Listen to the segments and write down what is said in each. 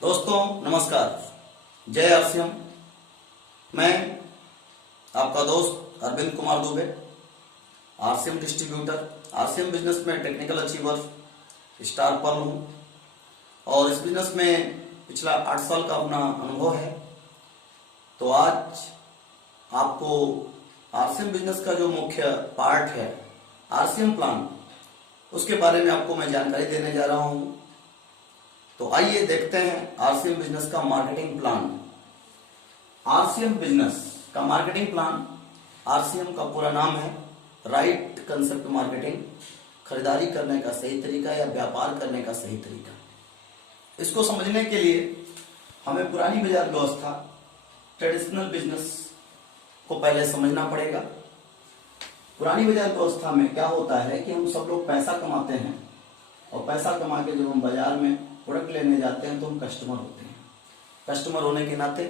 दोस्तों नमस्कार, जय आरसीएम। मैं आपका दोस्त Arvind Kumar Dubey, RCM distributor, RCM business में टेक्निकल अचीवर, स्टार पर्ल हूँ और इस बिजनेस में पिछला 8 साल का अपना अनुभव है। तो आज आपको आरसीएम बिजनेस का जो मुख्य पार्ट है आरसीएम प्लान, उसके बारे में आपको मैं जानकारी देने जा रहा हूँ। तो आइए देखते हैं आरसीएम बिजनेस का मार्केटिंग प्लान। आरसीएम बिजनेस का मार्केटिंग प्लान, आरसीएम का पूरा नाम है राइट कंसेप्ट मार्केटिंग, खरीदारी करने का सही तरीका या व्यापार करने का सही तरीका। इसको समझने के लिए हमें पुरानी बाजार व्यवस्था, ट्रेडिशनल बिजनेस को पहले समझना पड़ेगा। पुरानी बाजार व्यवस्था में क्या होता है कि हम सब लोग पैसा कमाते हैं और पैसा कमा के जब हम बाजार में प्रोडक्ट लेने जाते हैं तो हम कस्टमर होते हैं। कस्टमर होने के नाते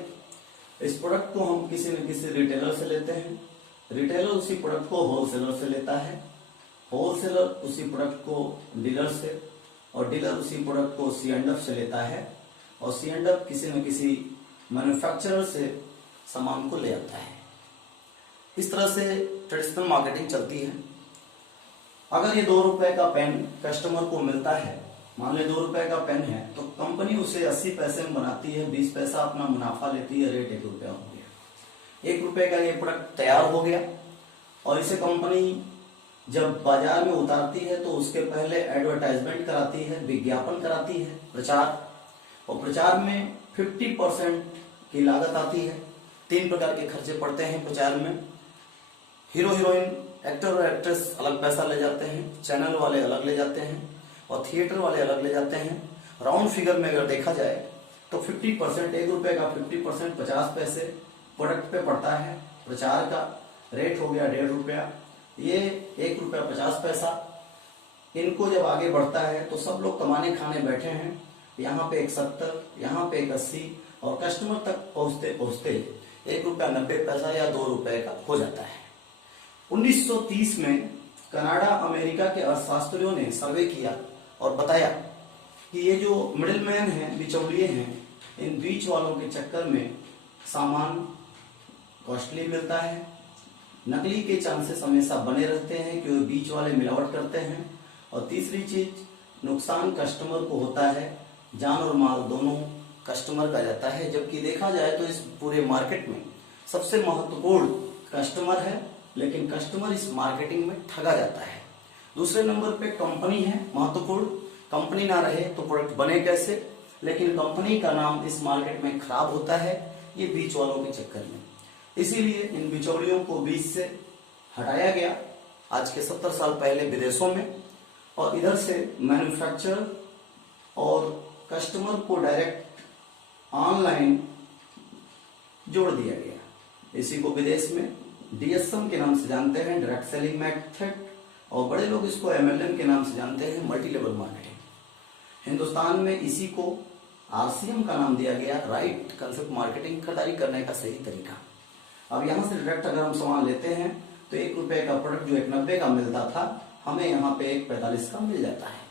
इस प्रोडक्ट को हम किसी न किसी रिटेलर से लेते हैं, रिटेलर उसी प्रोडक्ट को होलसेलर से लेता है, होलसेलर उसी प्रोडक्ट को डीलर से, और डीलर उसी प्रोडक्ट को C&F से लेता है, और C&F किसी न किसी मैन्युफैक्चरर से सामान को ले आता है। इस तरह से ट्रेडिशनल मार्केटिंग चलती है। अगर ये 2 रुपए का पेन कस्टमर को मिलता है, मान ले 2 रुपए का पेन है, तो कंपनी उसे 80 पैसे में बनाती है, 20 पैसा अपना मुनाफा लेती है, रेट 1 रुपया हो गया। 1 रुपए का ये प्रोडक्ट तैयार हो गया और इसे कंपनी जब बाजार में उतारती है तो उसके पहले एडवर्टाइजमेंट कराती है, विज्ञापन कराती है, प्रचार, और प्रचार में 50% की लागत आती है। 3 प्रकार के खर्चे पड़ते हैं प्रचार में। हीरो हीरोइन, एक्टर और एक्ट्रेस अलग पैसा ले जाते हैं, चैनल वाले अलग ले जाते हैं और थिएटर वाले अलग ले जाते हैं। राउंड फिगर में अगर देखा जाए तो 50%, 1 रुपए का 50% 50 पैसे प्रोडक्ट पे पड़ता है। प्रचार का रेट हो गया 1.5 रुपया, ये 1 रुपया 50 पैसा। इनको जब आगे बढ़ता है तो सब लोग कमाने खाने बैठे हैं, यहाँ पे 1.70, यहाँ पे 1.80 और कस्टमर तक पहुंचते पहुंचते 1 रुपया 90 पैसा या 2 रुपए का हो जाता है। 1930 में कनाडा अमेरिका के अर्थशास्त्रियों ने सर्वे किया और बताया कि ये जो मिडिल मैन हैं, बिचौलिए हैं, इन बीच वालों के चक्कर में सामान कॉस्टली मिलता है, नकली के चांसेस हमेशा बने रहते हैं क्योंकि बीच वाले मिलावट करते हैं, और तीसरी चीज नुकसान कस्टमर को होता है, जान और माल दोनों कस्टमर का जाता है। जबकि देखा जाए तो इस पूरे मार्केट में सबसे महत्वपूर्ण कस्टमर है, लेकिन कस्टमर इस मार्केटिंग में ठगा जाता है। दूसरे नंबर पे कंपनी है महत्वपूर्ण, कंपनी ना रहे तो प्रोडक्ट बने कैसे, लेकिन कंपनी का नाम इस मार्केट में खराब होता है ये बीच वालों के चक्कर में। इसीलिए इन बिचौलियों को बीच से हटाया गया आज के 70 साल पहले विदेशों में, और इधर से मैन्युफैक्चरर और कस्टमर को डायरेक्ट ऑनलाइन जोड़ दिया गया। इसी को विदेश में DSM के नाम से जानते हैं, डायरेक्ट सेलिंग मेथड, और बड़े लोग इसको MLM के नाम से जानते हैं, मल्टी लेवल मार्केटिंग। हिंदुस्तान में इसी को RCM का नाम दिया गया, राइट कंसेप्ट मार्केटिंग, खरीदारी करने का सही तरीका। अब यहाँ से डायरेक्ट अगर हम सामान लेते हैं तो 1 रुपए का प्रोडक्ट जो 1.90 का मिलता था, हमें यहाँ पे 1.45 का मिल जाता है।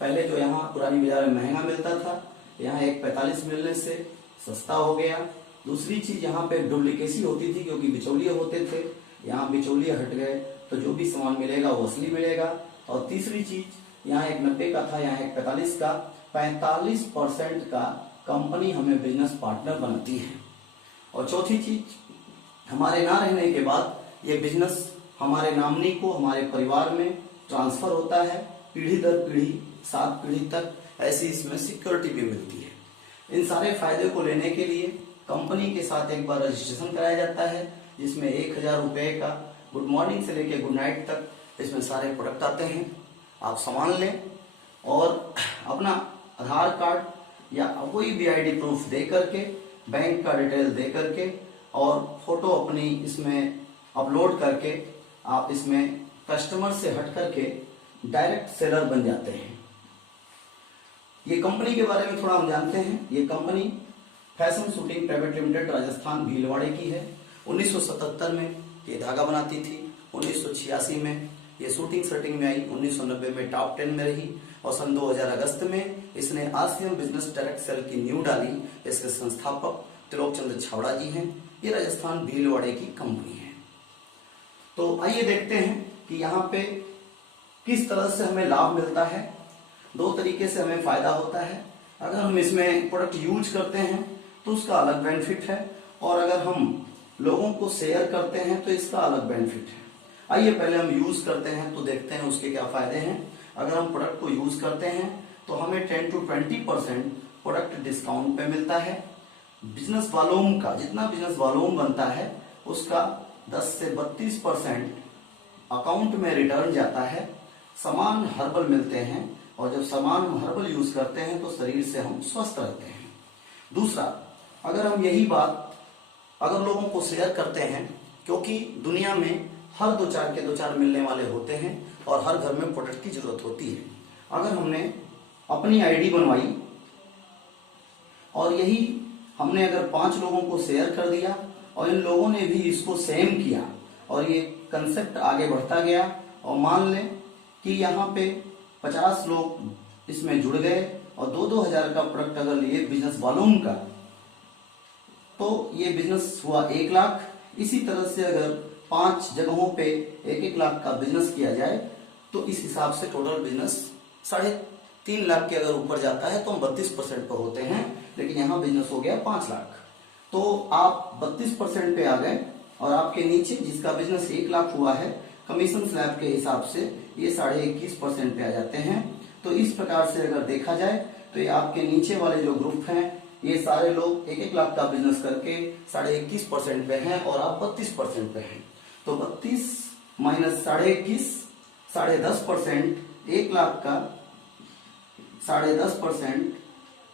पहले जो यहाँ पुरानी बाजार में महंगा मिलता था, यहाँ 1.45 मिलने से सस्ता हो गया। दूसरी चीज यहाँ पे डुप्लीकेसी होती थी क्योंकि बिचौलिए होते थे, यहाँ बिचौलिए हट गए तो जो भी सामान मिलेगा वो असली मिलेगा। और तीसरी चीज यहाँ 1.90 का था, यहाँ 1.45 का, 45% का कंपनी हमें बिजनेस पार्टनर बनाती है। और चौथी चीज, हमारे ना रहने के बाद ये बिजनेस हमारे नामनी को हमारे परिवार में ट्रांसफर होता है, पीढ़ी दर पीढ़ी, 7 पीढ़ी तक, ऐसी इसमें सिक्योरिटी भी मिलती है। इन सारे फायदे को लेने के लिए कंपनी के साथ एक बार रजिस्ट्रेशन कराया जाता है, जिसमें 1000 रुपए का गुड मॉर्निंग से लेके गुड नाइट तक इसमें सारे प्रोडक्ट आते हैं। आप सामान लें और अपना आधार कार्ड या कोई भी ID प्रूफ दे करके, बैंक का डिटेल दे करके और फोटो अपनी इसमें अपलोड करके आप इसमें कस्टमर से हट करके डायरेक्ट सेलर बन जाते हैं। ये कंपनी के बारे में थोड़ा हम जानते हैं। ये company fashion shooting private limited Rajasthan भीलवाड़े की है। 1977 में ये धागा बनाती थी, 1986 में ये शूटिंग सेटिंग में आई, 1990 में टॉप 10 में रही, और सन 2000 अगस्त में इसने आरसीएम बिजनेस डायरेक्ट सेल की नींव डाली। इसके संस्थापक त्रिलोक चंद्र छाबड़ा जी हैं। ये राजस्थान भीलवाड़े की कंपनी है। तो आइए देखते हैं कि यहाँ पे किस तरह से हमें लाभ मिलता है। दो तरीके से हमें फायदा होता है। अगर हम इसमें प्रोडक्ट यूज करते हैं तो उसका अलग बेनिफिट है, और अगर हम लोगों को शेयर करते हैं तो इसका अलग बेनिफिट है। आइए पहले हम यूज करते हैं तो देखते हैं उसके क्या फायदे हैं। अगर हम प्रोडक्ट को यूज करते हैं तो हमें 10 to 20% प्रोडक्ट डिस्काउंट पे मिलता है। बिजनेस वॉल्यूम का जितना बिजनेस वॉल्यूम बनता है उसका 10 से 32% अकाउंट में रिटर्न जाता है। सामान हर्बल मिलते हैं, और जब सामान हम हर्बल यूज करते हैं तो शरीर से हम स्वस्थ रहते हैं। दूसरा, अगर हम यही बात अगर लोगों को शेयर करते हैं, क्योंकि दुनिया में हर दो चार मिलने वाले होते हैं और हर घर में प्रोडक्ट की जरूरत होती है। अगर हमने अपनी आईडी बनवाई और यही हमने अगर 5 लोगों को शेयर कर दिया और इन लोगों ने भी इसको सेम किया और ये कंसेप्ट आगे बढ़ता गया, और मान लें कि यहाँ पे 50 लोग इसमें जुड़ गए और 2-2 हजार का प्रोडक्ट अगर लिए बिजनेस वॉल्यूम का, तो ये बिजनेस हुआ 1 लाख। इसी तरह से अगर 5 जगहों पे 1-1 लाख का बिजनेस किया जाए तो इस हिसाब से टोटल बिजनेस 3.5 लाख के अगर ऊपर जाता है तो हम 32% पे होते हैं, लेकिन यहाँ बिजनेस हो गया 5 लाख। तो आप 32% पे आ गए, और आपके नीचे जिसका बिजनेस 1 लाख हुआ है, कमीशन स्लैब के हिसाब से ये 21.5% पे आ जाते हैं। तो इस प्रकार से अगर देखा जाए तो ये आपके नीचे वाले जो ग्रुप हैं ये सारे लोग 1-1 लाख का बिजनेस करके 21.5% पे हैं और आप 32% पे हैं। तो 32 माइनस 21.5 10.5%, 1 लाख का 10.5%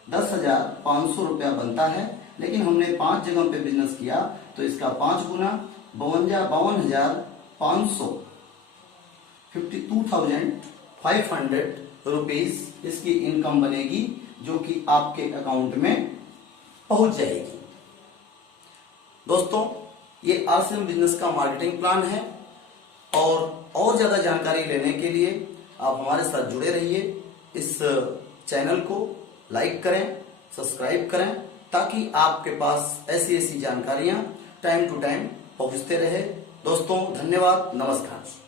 10,500 रुपया बनता है। लेकिन हमने 5 जगह पे बिजनेस किया तो इसका 5 गुना 52,500 52,500 रुपीज इसकी इनकम बनेगी, जो कि आपके अकाउंट में पहुंच जाएगी। दोस्तों, ये आरसीएम बिजनेस का मार्केटिंग प्लान है, और ज्यादा जानकारी लेने के लिए आप हमारे साथ जुड़े रहिए। इस चैनल को लाइक करें, सब्सक्राइब करें, ताकि आपके पास ऐसी जानकारियां टाइम टू टाइम पहुंचते रहे। दोस्तों, धन्यवाद, नमस्कार।